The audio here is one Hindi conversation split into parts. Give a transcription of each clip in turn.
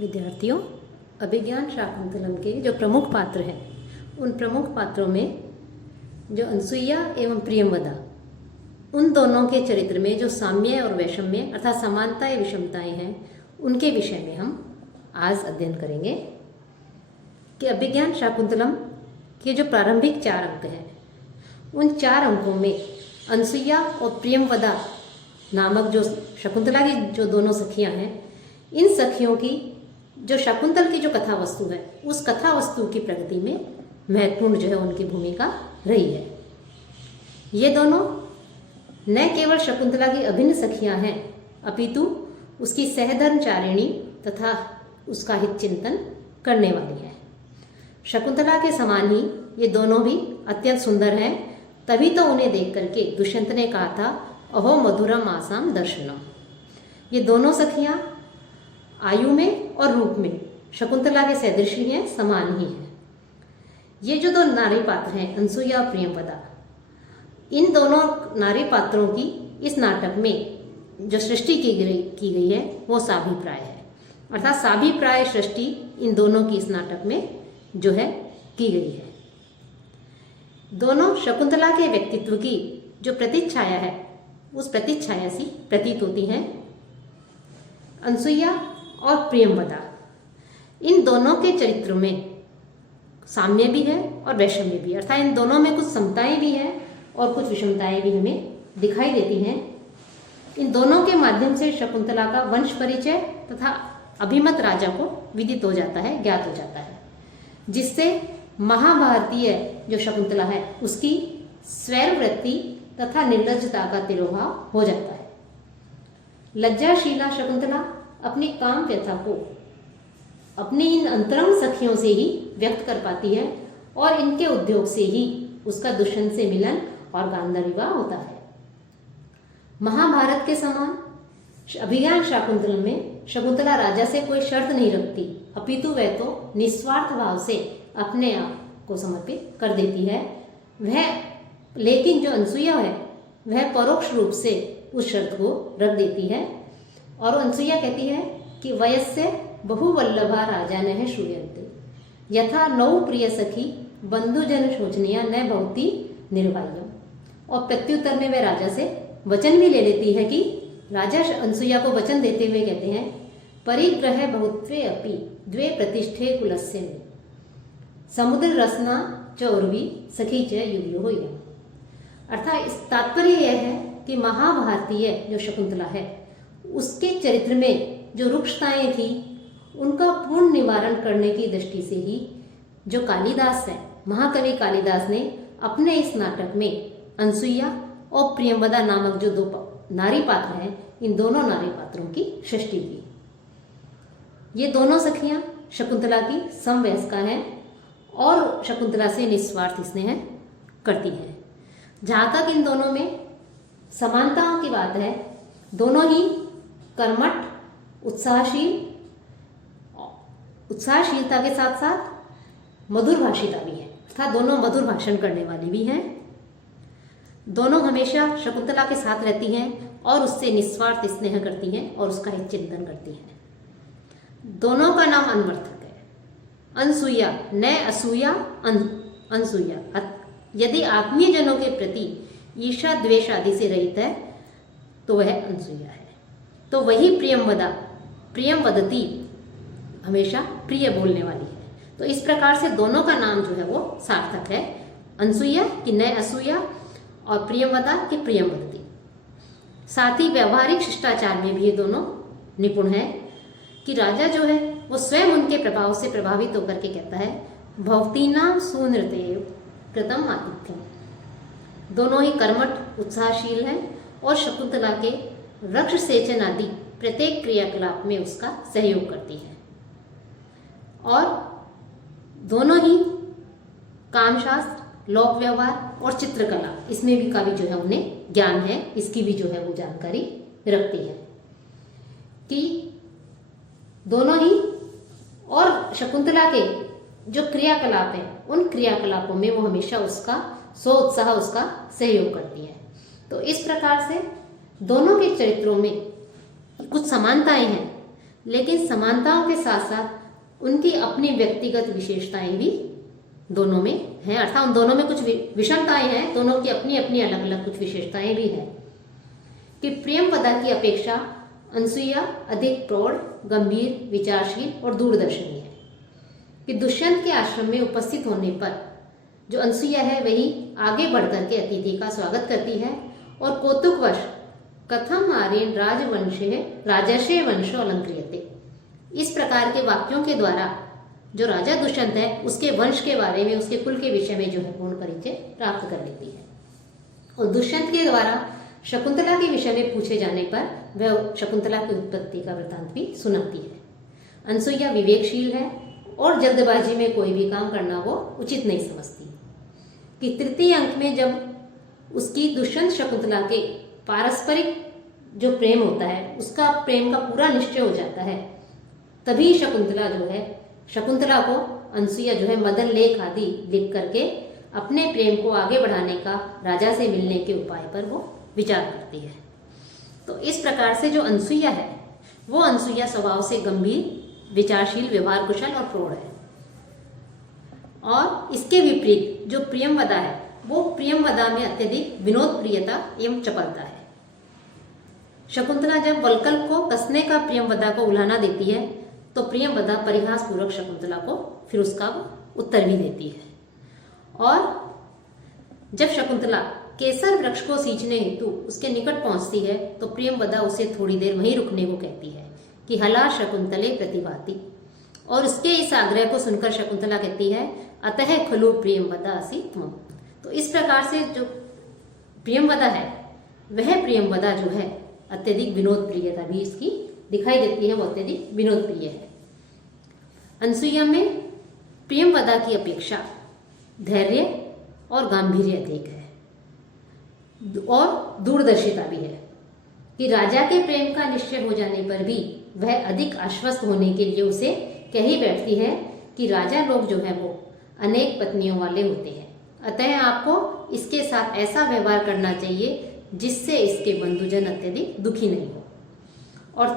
विद्यार्थियों, अभिज्ञान शाकुंतलम के जो प्रमुख पात्र हैं उन प्रमुख पात्रों में जो अनसुईया एवं प्रियंवदा, उन दोनों के चरित्र में जो साम्य और वैषम्य अर्थात समानताएं विषमताएं हैं उनके विषय में हम आज अध्ययन करेंगे कि अभिज्ञान शाकुंतलम के जो प्रारंभिक 4 अंक हैं उन 4 अंकों में अनसुईया और प्रियंवदा नामक जो शकुंतला की जो दोनों सखियां हैं, इन सखियों की जो शकुंतल की जो कथा वस्तु है उस कथा वस्तु की प्रगति में महत्वपूर्ण जो है उनकी भूमिका रही है। ये दोनों न केवल शकुंतला की अभिन्न सखियां हैं अपितु उसकी सहधर्मचारिणी तथा उसका हित चिंतन करने वाली है। शकुंतला के समान ही ये दोनों भी अत्यंत सुंदर हैं, तभी तो उन्हें देख करके दुष्यंत ने कहा था अहो मधुरम आसाम दर्शनम। ये दोनों सखियां आयु में और रूप में शकुंतला के सदृशी हैं, समान ही हैं। ये जो 2 नारी पात्र हैं अनसुईया और प्रियंवदा, इन दोनों नारी पात्रों की इस नाटक में जो सृष्टि की गई है वो साभिप्राय है, अर्थात साभिप्राय सृष्टि इन दोनों की इस नाटक में जो है की गई है। दोनों शकुंतला के व्यक्तित्व की जो प्रतिच्छाया है उस प्रतिच्छाया सी प्रतीत होती हैं। अनसुईया और प्रियंवदा, इन दोनों के चरित्र में साम्य भी है और वैषम्य भी, अर्थात इन दोनों में कुछ समताएं भी हैं और कुछ विषमताएं भी हमें दिखाई देती हैं। इन दोनों के माध्यम से शकुंतला का वंश परिचय तथा अभिमत राजा को विदित हो जाता है, ज्ञात हो जाता है, जिससे महाभारतीय जो शकुंतला है उसकी स्वैरवृत्ति तथा निर्लज्जता का तिरोभाव हो जाता है। लज्जाशीला शकुंतला अपनी काम व्यथा को अपनी इन अंतरंग सखियों से ही व्यक्त कर पाती है और इनके उद्योग से ही उसका दुष्यंत से मिलन और गांधार विवाह होता है। महाभारत के समान अभिज्ञान शाकुंतलम में शकुंतला राजा से कोई शर्त नहीं रखती, अपितु वह तो निस्वार्थ भाव से अपने आप को समर्पित कर देती है। लेकिन जो अनसुईया है वह परोक्ष रूप से उस शर्त को रख देती है और अनसुईया कहती है कि वयस्य बहुवल्लभा राजा न श्रूयन्ते यथा नौ प्रिय सखी बंधुजन शोचनीया न भवती निर्वाह्यम। और प्रत्युत्तर में वह राजा से वचन भी ले लेती है कि राजा अनसुईया को वचन देते हुए कहते हैं परिग्रह बहुत्वे अपि द्वे प्रतिष्ठे कुलस्य में समुद्र रसना च उर्वी सखी च युवयो। अर्थात इस तात्पर्य यह है कि महाभारतीय जो शकुंतला है उसके चरित्र में जो रुक्षताएं थी उनका पूर्ण निवारण करने की दृष्टि से ही जो कालिदास है, महाकवि कालिदास ने अपने इस नाटक में अनसुईया और प्रियंवदा नामक जो 2 नारी पात्र हैं, इन दोनों नारी पात्रों की सृष्टि की। ये दोनों सखियां शकुंतला की समवयस्का हैं और शकुंतला से निस्वार्थ स्नेह करती हैं। जहाँ तक इन दोनों में समानताओं की बात है, दोनों ही कर्मठ, उत्साहशीलता के साथ साथ मधुर भाषिता भी है, अर्थात दोनों मधुर भाषण करने वाली भी हैं। दोनों हमेशा शकुंतला के साथ रहती हैं और उससे निस्वार्थ स्नेह करती हैं और उसका हित चिंतन करती हैं। दोनों का नाम अन्वर्थक है, अनसुईया न असूया अनसुईया। यदि आत्मीय जनों के प्रति ईर्षा द्वेष आदि से रहित है तो वह अनसुईया है। तो वही प्रियंवदती हमेशा प्रिय बोलने वाली है। तो इस प्रकार से दोनों का नाम जो है वो सार्थक है, अनसुईया की न असूया और प्रियंवदा की प्रियंवदती। साथ ही व्यवहारिक शिष्टाचार में भी ये दोनों निपुण है कि राजा जो है वो स्वयं उनके प्रभाव से प्रभावित होकर के कहता है भवतीनाम सुनृतेव कृतम आतिथ्यम। दोनों ही कर्मठ उत्साहशील हैं और शकुंतला के रक्ष सेचन आदि प्रत्येक क्रियाकलाप में उसका सहयोग करती है। और दोनों ही कामशास्त्र, लोक व्यवहार और चित्रकला, इसमें भी काफी जो है उन्हें ज्ञान है, इसकी भी जो है वो जानकारी रखती है कि दोनों ही और शकुंतला के जो क्रियाकलाप हैं उन क्रियाकलापों में वो हमेशा उसका उत्साह उसका सहयोग करती है। तो इस प्रकार से दोनों के चरित्रों में कुछ समानताएं हैं लेकिन समानताओं के साथ साथ उनकी अपनी व्यक्तिगत विशेषताएं भी दोनों में हैं, अर्थात उन दोनों में कुछ विषमताएं हैं, दोनों की अपनी अपनी अलग अलग कुछ विशेषताएं भी हैं। कि प्रियंवदा की अपेक्षा अनसुईया अधिक प्रौढ़, गंभीर, विचारशील और दूरदर्शनी है। कि दुष्यंत के आश्रम में उपस्थित होने पर जो अनसुईया है वही आगे बढ़कर के अतिथि का स्वागत करती है और कौतुकवश कथम आर्यन राजवंशे राजर्षे वंशो अलंक्रियते, इस प्रकार के वाक्यों के द्वारा जो राजा दुष्यंत है उसके वंश के बारे में, उसके कुल के विषय में जो है पूर्ण परिचय प्राप्त कर लेती है। और दुष्यंत के द्वारा शकुंतला के विषय में पूछे जाने पर वह शकुंतला की उत्पत्ति का वृतांत भी सुनाती है। अनसुईया विवेकशील है और जल्दबाजी में कोई भी काम करना वो उचित नहीं समझती। कि तृतीय अंक में जब उसकी दुष्यंत शकुंतला के पारस्परिक जो प्रेम होता है उसका प्रेम का पूरा निश्चय हो जाता है, तभी शकुंतला को अनसुईया जो है मदन लेख आदि लिख करके अपने प्रेम को आगे बढ़ाने का राजा से मिलने के उपाय पर वो विचार करती है। तो इस प्रकार से जो अनसुईया है वो अनसुईया स्वभाव से गंभीर, विचारशील, व्यवहार कुशल और प्रौढ़ है। और इसके विपरीत जो प्रियंवदा है वो प्रियंवदा में अत्यधिक विनोद प्रियता एवं चपलता है। शकुंतला जब वल्कल को कसने का प्रियंवदा को उलाहना देती है तो प्रियंवदा परिहास पूर्वक शकुंतला को फिर उसका उत्तर भी देती है। और जब शकुंतला केसर वृक्ष को सींचने हेतु उसके निकट पहुंचती है तो प्रियंवदा उसे थोड़ी देर वहीं रुकने को कहती है कि हला शकुंतले प्रतिभाति। और उसके इस आग्रह को सुनकर शकुंतला कहती है अतः खलु प्रियंवदा असि त्वं। तो इस प्रकार से जो प्रियंवदा है वह प्रियंवदा जो है अत्यधिक विनोद प्रियता भी इसकी दिखाई देती है, वो अत्यधिक विनोद प्रिय है। अनसुईया में प्रियंवदा की अपेक्षा धैर्य और गांभीर्य अधिक है और दूरदर्शिता भी है। कि राजा के प्रेम का निश्चय हो जाने पर भी वह अधिक आश्वस्त होने के लिए उसे कह ही बैठती है कि राजा लोग जो है वो अनेक पत्नियों वाले होते हैं, अतः आपको इसके साथ ऐसा व्यवहार करना चाहिए जिससे इसके बंधुजन अत्यधिक दुखी नहीं हो। और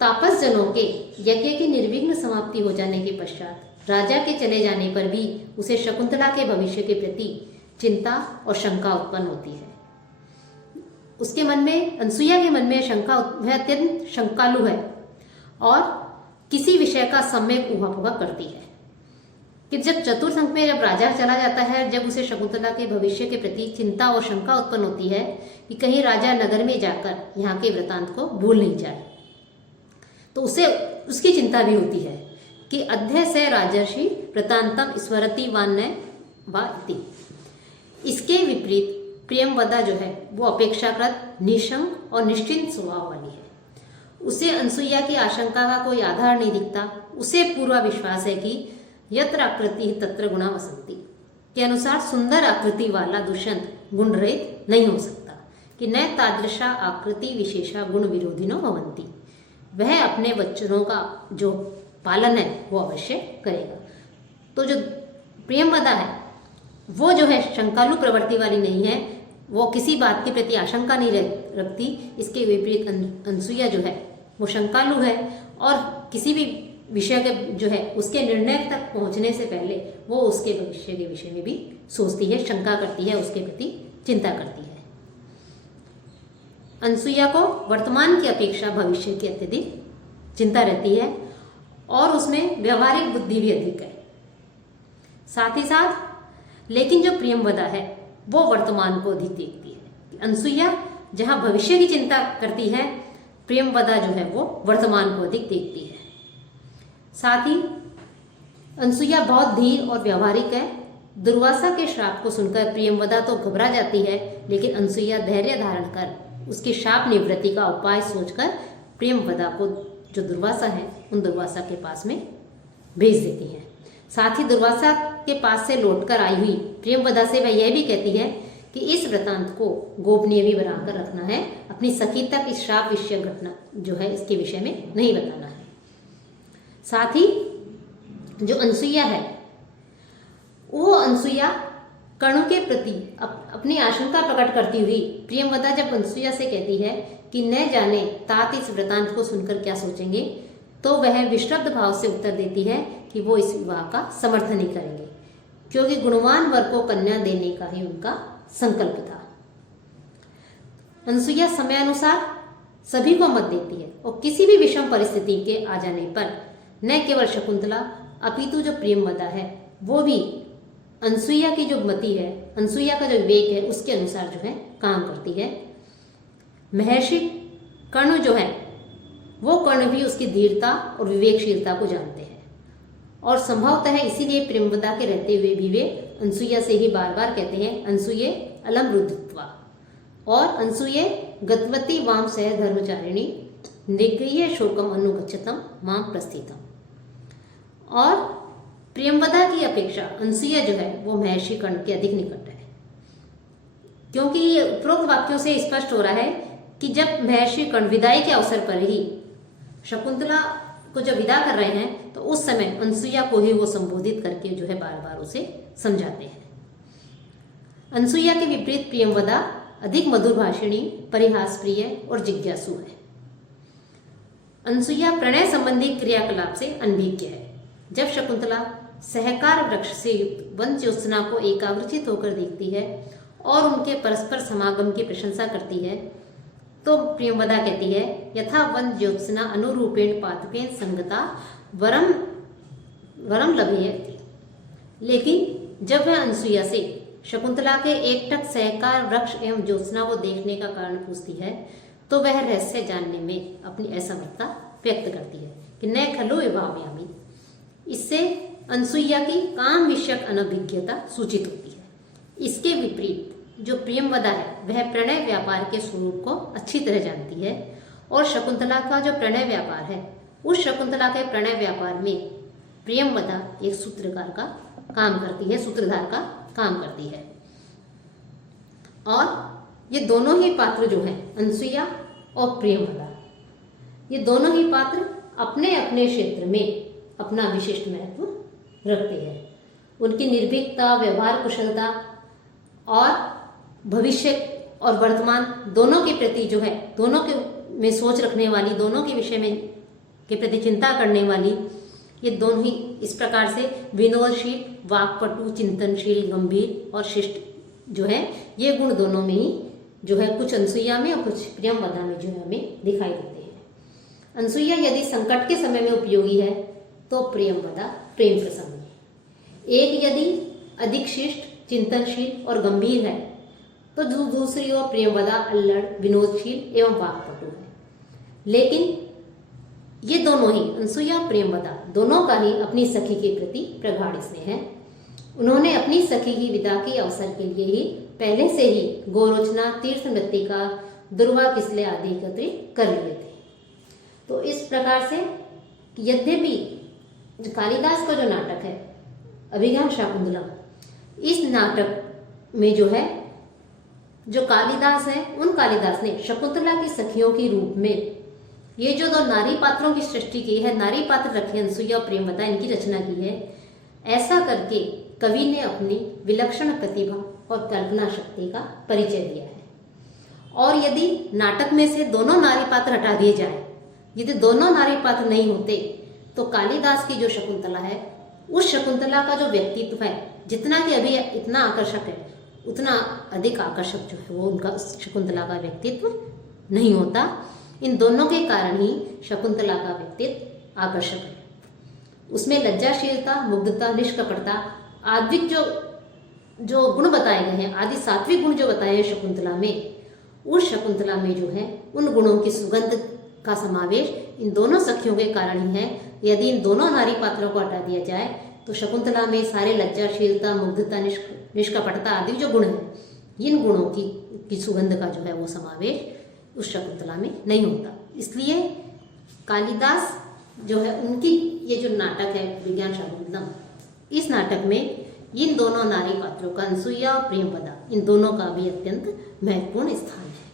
तापस जनों के यज्ञ की निर्विघ्न समाप्ति हो जाने के पश्चात राजा के चले जाने पर भी उसे शकुंतला के भविष्य के प्रति चिंता और शंका उत्पन्न होती है। उसके मन में, अनसुईया के मन में शंका, वह अत्यंत शंकालु है और किसी विषय का सम्यक ऊहापोहा करती है। कि जब चतुर्थ अंक में जब राजा चला जाता है, जब उसे शकुंतला के भविष्य के प्रति चिंता और शंका उत्पन्न होती है कि कहीं राजा नगर में जाकर यहाँ के वृतांत को भूल नहीं जाए, तो उसे उसकी चिंता भी होती है कि अध्य से राजर्षि वृतांतम स्मरति वान्य वाति। इसके विपरीत प्रियंवदा जो है वो अपेक्षाकृत निशंक और निश्चिंत स्वभाव वाली है। उसे अनसुईया की आशंका का कोई आधार नहीं दिखता। उसे पूरा विश्वास है कि यत्र आकृति तत्र गुणा वसंती के अनुसार सुंदर आकृति वाला दुष्यंत गुण रहित नहीं हो सकता। कि न तादृशा आकृति विशेषा गुण विरोधिनो भवंती, वह अपने वचनों का जो पालन है वो अवश्य करेगा। तो जो प्रियंवदा है वो जो है शंकालु प्रवृत्ति वाली नहीं है, वो किसी बात के प्रति आशंका नहीं रखती। इसके विपरीत अनसुईया जो है वो शंकालु है और किसी भी विषय के जो है उसके निर्णय तक पहुंचने से पहले वो उसके भविष्य के विषय में भी सोचती है, शंका करती है, उसके प्रति चिंता करती है। अनसुईया को वर्तमान की अपेक्षा भविष्य की अत्यधिक चिंता रहती है और उसमें व्यवहारिक बुद्धि भी अधिक है। साथ ही साथ लेकिन जो प्रियंवदा है वो वर्तमान को अधिक देखती है। अनसुईया जहां भविष्य की चिंता करती है, प्रियंवदा जो है वो वर्तमान को अधिक देखती है। साथ ही अनसुईया बहुत धीर और व्यवहारिक है। दुर्वासा के श्राप को सुनकर प्रियंवदा तो घबरा जाती है, लेकिन अनसुईया धैर्य धारण कर उसकी शाप निवृत्ति का उपाय सोचकर प्रियंवदा को जो दुर्वासा है उन दुर्वासा के पास में भेज देती है। साथ ही दुर्वासा के पास से लौटकर आई हुई प्रियंवदा से वह यह भी कहती है कि इस वृतांत को गोपनीय भी बनाकर रखना है, अपनी सखी तक इस श्राप विषय घटना जो है इसके विषय में नहीं बताना है। साथ ही जो अनसुईया है वो अनसुईया कर्ण के प्रति अपनी आशंका प्रकट करती हुई प्रियंवदा जब अनसुईया से कहती है कि न जाने तात इस वृतांत को सुनकर क्या सोचेंगे, तो वह विश्रब्द भाव से उत्तर देती है कि वो इस विवाह का समर्थन नहीं करेंगे, क्योंकि गुणवान वर को कन्या देने का ही उनका संकल्प था। अनसुईया समय अनुसार सभी को मत देती है और किसी भी विषम परिस्थिति के आ जाने पर न केवल शकुंतला अपितु जो प्रियंवदा है वो भी अनसुईया की जो मति है, अनसुईया का जो विवेक है उसके अनुसार जो है काम करती है। महर्षि कर्ण जो है वो कर्ण भी उसकी धीरता और विवेकशीलता को जानते हैं और संभवतः इसीलिए प्रियंवदा के रहते हुए भी वे अनसुईया से ही बार बार कहते हैं अनसुये अलम रुद्धत्वा और अनसुये गतवती वाम सह धर्मचारिणी निगृह्य शोकम अनुगच्छतम माम प्रस्थितम। और प्रियंवदा की अपेक्षा अनसुईया जो है वो महर्षि कर्ण के अधिक निकट है, क्योंकि ये उपरोक्त वाक्यों से स्पष्ट हो रहा है कि जब महर्षि कर्ण विदाई के अवसर पर ही शकुंतला को जब विदा कर रहे हैं तो उस समय अनसुईया को ही वो संबोधित करके जो है बार बार उसे समझाते हैं। अनसुईया के विपरीत प्रियंवदा अधिक मधुर भाषिणी, परिहास प्रिय और जिज्ञासु है। अनसुईया प्रणय संबंधी क्रियाकलाप से अनभिज्ञ है। जब शकुंतला सहकार वृक्ष से युक्त वन ज्योत्सना को एकाग्रचित होकर देखती है और उनके परस्पर समागम की प्रशंसा करती है तो प्रियंवदा कहती है यथा वन ज्योत्सना अनुरूपेण पादपेन संगता वरम लभेयति। लेकिन जब वह अनसुईया से शकुंतला के एकटक सहकार वृक्ष एवं ज्योत्सना को देखने का कारण पूछती है तो वह रहस्य जानने में अपनी असमर्थता व्यक्त करती है कि न खलु विभावयामि। इससे अनसुईया की काम विषयक अनभिज्ञता सूचित होती है। इसके विपरीत जो प्रियंवदा है वह प्रणय व्यापार के स्वरूप को अच्छी तरह जानती है और शकुंतला का जो प्रणय व्यापार है उस शकुंतला के प्रणय व्यापार में प्रियंवदा एक सूत्रधार का काम करती है। और ये दोनों ही पात्र जो हैं अनसुईया और प्रियंवदा, ये दोनों ही पात्र अपने अपने क्षेत्र में अपना विशिष्ट महत्व रखते हैं। उनकी निर्भीकता, व्यवहार कुशलता और भविष्य और वर्तमान दोनों के प्रति जो है, दोनों के में सोच रखने वाली, दोनों के विषय में के प्रति चिंता करने वाली, ये दोनों ही इस प्रकार से विनोदशील, वाक्पटु, चिंतनशील, गंभीर और शिष्ट जो है ये गुण दोनों में ही जो है कुछ अनसुईया में और कुछ प्रियंवदा में जो है हमें दिखाई देते हैं। अनसुईया यदि संकट के समय में उपयोगी है तो प्रियंवदा प्रेम प्रसंग में। एक यदि अधिक शिष्ट, चिंतनशील और गंभीर है तो दूसरी ओर प्रियंवदा अल्लड़, विनोदशील एवं वाक्पटु है। लेकिन ये दोनों ही अनसुईया, प्रियंवदा दोनों का ही अपनी सखी के प्रति प्रगाढ़ स्नेह है। उन्होंने अपनी सखी की विदा के अवसर के लिए ही पहले से ही गोरोचना, तीर्थ मृत्तिका, दुर्वा किसले आदि एकत्रित कर लिए थे। तो इस प्रकार से यद्यपि कालिदास का जो नाटक है अभिज्ञान शाकुंतलम, इस नाटक में जो है जो कालिदास है उन कालिदास ने शकुंतला की सखियों के रूप में ये जो दो नारी पात्रों की सृष्टि की है, नारी पात्र रखे अनसुईया और प्रियंवदा, इनकी रचना की है। ऐसा करके कवि ने अपनी विलक्षण प्रतिभा और कल्पना शक्ति का परिचय दिया है। और यदि नाटक में से दोनों नारी पात्र हटा दिए जाए, यदि दोनों नारी पात्र नहीं होते तो कालिदास की जो शकुंतला है उस शकुंतला का जो व्यक्तित्व है, जितना कि अभी इतना आकर्षक है उतना अधिक आकर्षक जो है वो उनका शकुंतला का व्यक्तित्व नहीं होता। इन दोनों के कारण ही शकुंतला का व्यक्तित्व आकर्षक है। उसमें लज्जाशीलता, मुग्धता, निष्कपटता आदि जो गुण बताए गए हैं, आदि सात्विक गुण जो बताए हैं शकुंतला में, उस शकुंतला में जो है उन गुणों की सुगंध का समावेश इन दोनों सखियों के कारण ही है। यदि इन दोनों नारी पात्रों को हटा दिया जाए तो शकुंतला में सारे लज्जाशीलता, मुग्धता, निष्कपटता आदि जो गुण हैं, इन गुणों की सुगंध का जो है वो समावेश उस शकुंतला में नहीं होता। इसलिए कालिदास जो है उनकी ये जो नाटक है विज्ञान शाकुंतलम, इस नाटक में इन दोनों नारी पात्रों का, अनसुईया और प्रियंवदा, इन दोनों का भी अत्यंत महत्वपूर्ण स्थान है।